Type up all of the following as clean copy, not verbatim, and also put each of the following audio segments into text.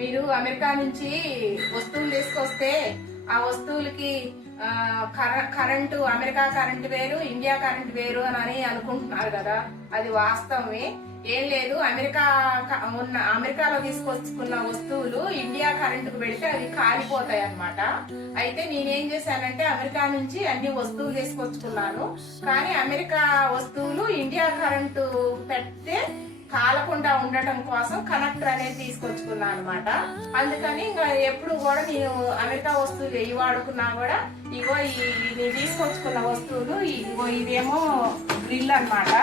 మీరు అమెరికా నుంచి వస్తువులు తీసుకొస్తే ఆ వస్తువులకి కరెంటు అమెరికా కరెంటు వేరు, ఇండియా కరెంటు వేరు అని అనుకుంటున్నారు కదా. అది వాస్తవమే. ఏం లేదు, అమెరికాలో తీసుకొచ్చుకున్న వస్తువులు ఇండియా కరెంటుకు పెడితే అవి కాలిపోతాయి అన్నమాట. అయితే నేనేం చేశానంటే అమెరికా నుంచి అన్ని వస్తువులు తీసుకొచ్చుకున్నాను. కానీ అమెరికా వస్తువులు ఇండియా కరెంటు పెడితే కాలకుండా ఉండటం కోసం కనెక్టర్ అనేది తీసుకొచ్చుకున్నాను అనమాట. అందుకని ఇంకా ఎప్పుడు కూడా నేను అమెరికా వస్తువులు ఏ వాడుకున్నా కూడా ఇగో ఇది తీసుకొచ్చుకున్న వస్తువులు ఇగో ఇదేమో గ్రిల్ అనమాట.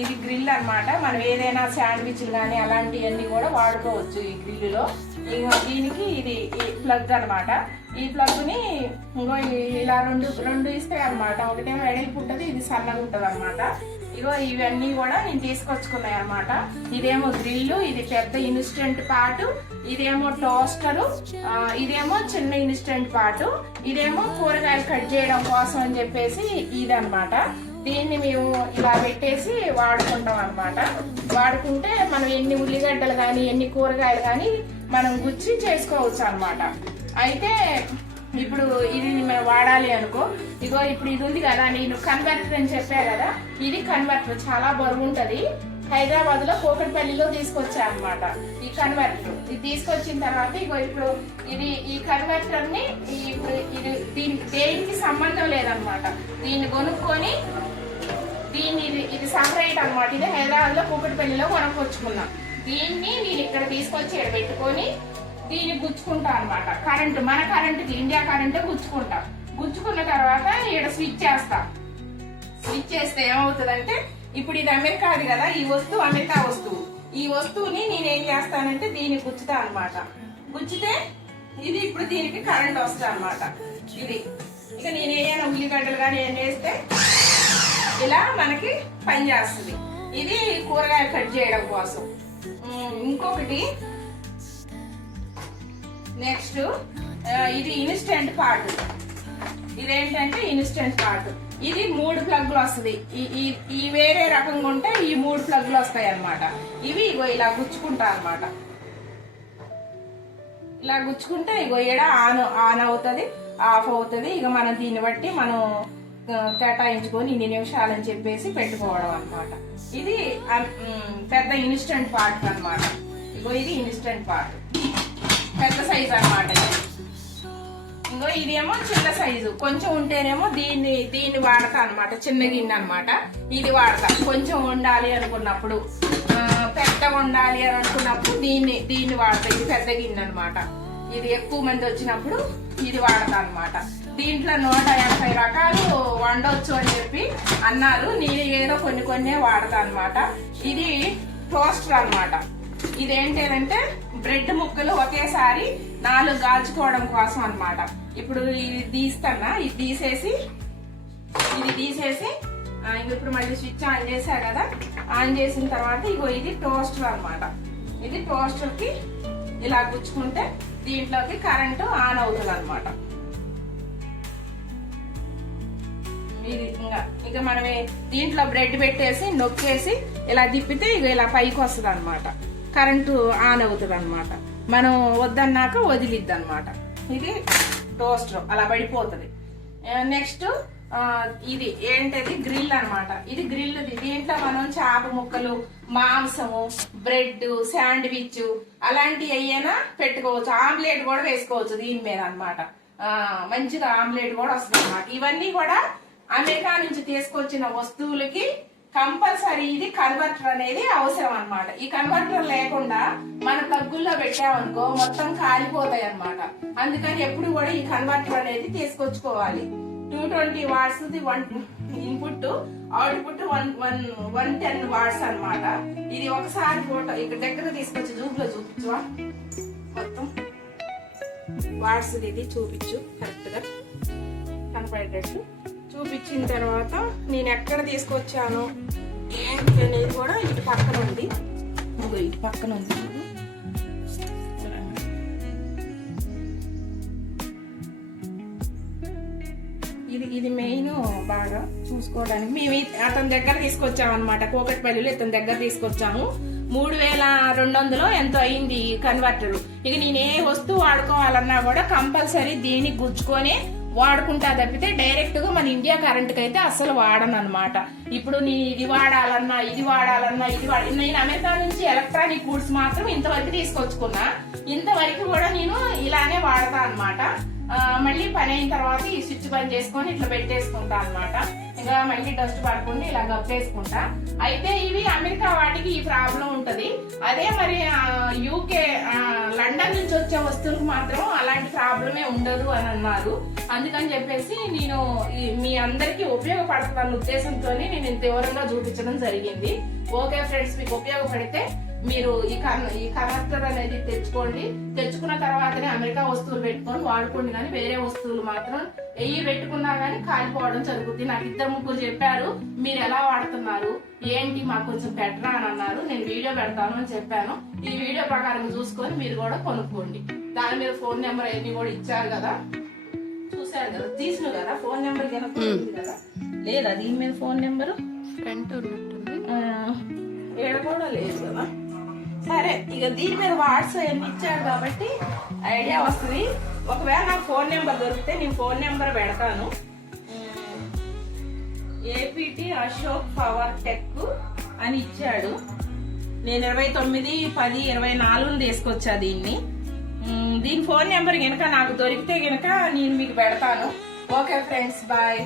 ఇది గ్రిల్ అనమాట. మనం ఏదైనా శాండ్విచ్లు కానీ అలాంటివన్నీ కూడా వాడుకోవచ్చు ఈ గ్రిల్లులో. ఇగో దీనికి ఇది ప్లగ్ అనమాట. ఈ ప్లగ్ ని ఇంకో ఇలా రెండు ఇస్తాయి అనమాట. ఒకటేమో వెడల్పు ఉంటుంది, ఇది సన్నగా ఉంటుంది అనమాట. ఇగో ఇవన్నీ కూడా నేను తీసుకొచ్చుకున్నాయి అనమాట. ఇదేమో గ్రిల్లు, ఇది పెద్ద ఇన్స్టెంట్ పాటు, ఇదేమో టోస్టరు, ఇదేమో చిన్న ఇన్స్టెంట్ పాటు, ఇదేమో కూరగాయలు కట్ చేయడం కోసం అని చెప్పేసి ఇదనమాట. దీన్ని మేము ఇలా పెట్టేసి వాడుకుంటాం అనమాట. వాడుకుంటే మనం ఎన్ని ఉల్లిగడ్డలు కానీ ఎన్ని కూరగాయలు కానీ మనం గుచ్చి చేసుకోవచ్చు అనమాట. అయితే ఇప్పుడు ఇది మనం వాడాలి అనుకో, ఇగో ఇప్పుడు ఇది ఉంది కదా, నేను కన్వర్టర్ అని చెప్పా కదా, ఇది కన్వర్టర్ చాలా బరువు ఉంటది. హైదరాబాద్ లో కోకట్పల్లిలో తీసుకొచ్చా అనమాట ఈ కన్వర్టర్. ఇది తీసుకొచ్చిన తర్వాత ఇగో ఇప్పుడు ఈ కన్వర్టర్ ని ఇది దేనికి సంబంధం లేదనమాట. దీన్ని కొనుక్కొని ఇది సపరేట్ అనమాట. ఇది హైదరాబాద్ లో కోకట్పల్లిలో కొనుక్కొచ్చుకున్నాం. దీన్ని నేను ఇక్కడ తీసుకొచ్చి పెట్టుకొని దీన్ని గుచ్చుకుంటా అనమాట. కరెంటు మన కరెంటుకి ఇండియా కరెంటు గుచ్చుకుంటా. గుచ్చుకున్న తర్వాత ఇక్కడ స్విచ్ చేస్తా. స్విచ్ చేస్తే ఏమవుతుందంటే ఇప్పుడు ఇది అమెరికాది కదా, ఈ వస్తువు అమెరికా వస్తువు. ఈ వస్తువుని నేనేం చేస్తానంటే దీన్ని గుచ్చుతా అనమాట. గుచ్చితే ఇది ఇప్పుడు దీనికి కరెంట్ వస్తా అనమాట. ఇది ఇక నేను ఏమైనా ఉల్లిగడ్డలు కానీ ఏం వేస్తే ఇలా మనకి పని చేస్తుంది. ఇది కూరగాయలు కట్ చేయడం కోసం. ఇంకొకటి నెక్స్ట్ ఇది ఇన్స్టెంట్ పార్ట్. ఇదేంటంటే ఇన్స్టెంట్ పార్ట్. ఇది 3 ప్లగ్లు వస్తుంది. ఈ వేరే రకంగా ఉంటే ఈ 3 ప్లగ్లు వస్తాయి అనమాట. ఇవి ఇగో ఇలా గుచ్చుకుంటా అనమాట. ఇలా గుచ్చుకుంటే ఇగో ఈడ ఆన్ అవుతుంది, ఆఫ్ అవుతుంది. ఇక మనం దీన్ని బట్టి మనం కేటాయించుకొని ఇన్ని నిమిషాలని చెప్పేసి పెట్టుకోవడం అనమాట. ఇది పెద్ద ఇన్స్టెంట్ పార్ట్ అనమాట. ఇగో ఇది ఇన్స్టెంట్ పార్ట్, పెద్ద సైజు అనమాట. ఇంకో ఇదేమో చిన్న సైజు. కొంచెం ఉంటేనేమో దీన్ని వాడతా అనమాట. చిన్న గిన్నె అనమాట. ఇది వాడతా కొంచెం ఉండాలి అనుకున్నప్పుడు, పెద్దగా ఉండాలి అని అనుకున్నప్పుడు దీన్ని వాడతా. ఇది పెద్ద గిన్నె అనమాట. ఇది ఎక్కువ మంది వచ్చినప్పుడు ఇది వాడతా అనమాట. దీంట్లో 180 రకాలు వండొచ్చు అని చెప్పి అన్నారు. నేను ఏదో కొన్ని వాడతా అనమాట. ఇది టోస్టర్ అనమాట. ఇదేంటంటే బ్రెడ్ ముక్కలు ఒకేసారి 4 కాల్చుకోవడం కోసం అనమాట. ఇప్పుడు ఇది తీస్తున్నా. ఇది తీసేసి ఇప్పుడు మళ్ళీ స్విచ్ ఆన్ చేసా కదా. ఆన్ చేసిన తర్వాత ఇగో ఇది టోస్టర్ అనమాట. ఇది టోస్టర్ కి ఇలా గుచ్చుకుంటే దీంట్లోకి కరెంటు ఆన్ అవుతుంది అనమాట. ఇది ఇంకా మనం దీంట్లో బ్రెడ్ పెట్టేసి నొక్కేసి ఇలా తిప్పితే ఇక ఇలా పైకి వస్తుంది అనమాట. కరెంటు ఆన్ అవుతుంది అనమాట. మనం వద్దన్నాక వదిలిద్ది అనమాట. ఇది టోస్టర్ అలా పడిపోతుంది. నెక్స్ట్ ఇది ఏంటది గ్రిల్ అనమాట. ఇది గ్రిల్. దీంట్లో మనం చేప ముక్కలు, మాంసము, బ్రెడ్, శాండ్విచ్ అలాంటివి అయ్యేనా పెట్టుకోవచ్చు. ఆమ్లెట్ కూడా వేసుకోవచ్చు దీని మీద అనమాట. మంచిగా ఆమ్లెట్ కూడా వస్తుంది అనమాట. ఇవన్నీ కూడా అమెరికా నుంచి తీసుకొచ్చిన వస్తువులకి కంపల్సరీ ఇది కన్వర్టర్ అనేది అవసరం అనమాట. ఈ కన్వర్టర్ లేకుండా మన ప్లగ్గుల్లో పెట్టామనుకో మొత్తం కాలిపోతాయి అనమాట. అందుకని ఎప్పుడు కూడా ఈ కన్వర్టర్ అనేది తీసుకొచ్చుకోవాలి. 220 వాట్స్ ఇన్పుట్, అవుట్పుట్ 110 వాట్స్ అనమాట. ఇది ఒకసారి ఫోటో ఇక్కడ దగ్గర తీసుకొచ్చి జూబ్ లో చూపించువా, మొత్తం వాట్స్ ఇది చూపించు కరెక్ట్ గా కనపడేటట్టు చూపించిన తర్వాత నేను ఎక్కడ తీసుకొచ్చాను ఏంటి అనేది కూడా ఇటు పక్కన ఉంది. ఇటు పక్కన ఉంది. ఇది మెయిన్ బాగా చూసుకోవడానికి మేము అతని దగ్గర తీసుకొచ్చాము అనమాట. కోకట్పల్లిలో ఇతని దగ్గర తీసుకొచ్చాము. 3200 ఎంతో అయింది కన్వర్టర్. ఇక నేను ఏ వస్తువు వాడుకోవాలన్నా కూడా కంపల్సరీ దీన్ని గుచ్చుకొని వాడుకుంటా తప్పితే డైరెక్ట్ గా మన ఇండియా కరెంట్ కి అయితే అసలు వాడను అనమాట. ఇప్పుడు నీ ఇది వాడాలన్నా నేను అమెరికా నుంచి ఎలక్ట్రానిక్ గూడ్స్ మాత్రం ఇంతవరకు తీసుకొచ్చుకున్నా. ఇంతవరకు కూడా నేను ఇలానే వాడతా అనమాట. మళ్ళీ పని అయిన తర్వాత ఈ స్విచ్ బంద్ చేసుకొని ఇట్లా పెట్టేసుకుంటా అనమాట. ఇంకా మళ్ళీ డస్ట్ పడకుండా ఇలా గప్పేసుకుంటా. అయితే ఇవి అమెరికా వాటికి ఈ ప్రాబ్లం ఉంటది. అదే మరి యూకే లండన్ నుంచి వచ్చే వస్తువులకు మాత్రం అలాంటి ప్రాబ్లమే ఉండదు అని అన్నారు. అందుకని చెప్పేసి నేను మీ అందరికి ఉపయోగపడుతున్న ఉద్దేశంతో నేను ఇంత వివరంగా చూపించడం జరిగింది. ఓకే ఫ్రెండ్స్, మీకు ఉపయోగపడితే మీరు ఈ కనెక్టర్ అనేది తెచ్చుకోండి. తెచ్చుకున్న తర్వాతనే అమెరికా వస్తువులు పెట్టుకొని వాడుకోండి, కానీ వేరే వస్తువులు మాత్రం ఎయ్యి పెట్టుకున్నా గానీ కాలిపోవడం జరుగుతుంది. నాకు 2-3 చెప్పారు మీరు ఎలా వాడుతున్నారు ఏంటి మాకు కొంచెం బెటర్ అని అన్నారు. నేను వీడియో పెడతాను అని చెప్పాను. ఈ వీడియో ప్రకారం చూసుకొని మీరు కూడా కొనుక్కోండి. దాని మీద ఫోన్ నెంబర్ అన్ని కూడా ఇచ్చారు కదా, చూసారు కదా, తీసిన కదా ఫోన్ నెంబర్ కదా, లేదా దీని మీద ఫోన్ నెంబరు ఫ్రంట్ ఉన్నట్టుంది, ఏడ కూడా లేదు కదా. సరే, ఇక దీని మీద వాట్సాప్ ఎన్ని ఇచ్చాడు కాబట్టి ఐడియా వస్తుంది. ఒకవేళ నాకు ఫోన్ నెంబర్ దొరికితే నేను ఫోన్ నెంబర్ పెడతాను. ఏపీటీ అశోక్ పవర్ టెక్ అని ఇచ్చాడు. నేను 29/10/24 తీసుకొచ్చా దీన్ని. దీని ఫోన్ నెంబర్ గనక నాకు దొరికితే గనక నేను మీకు పెడతాను. Okay friends, bye.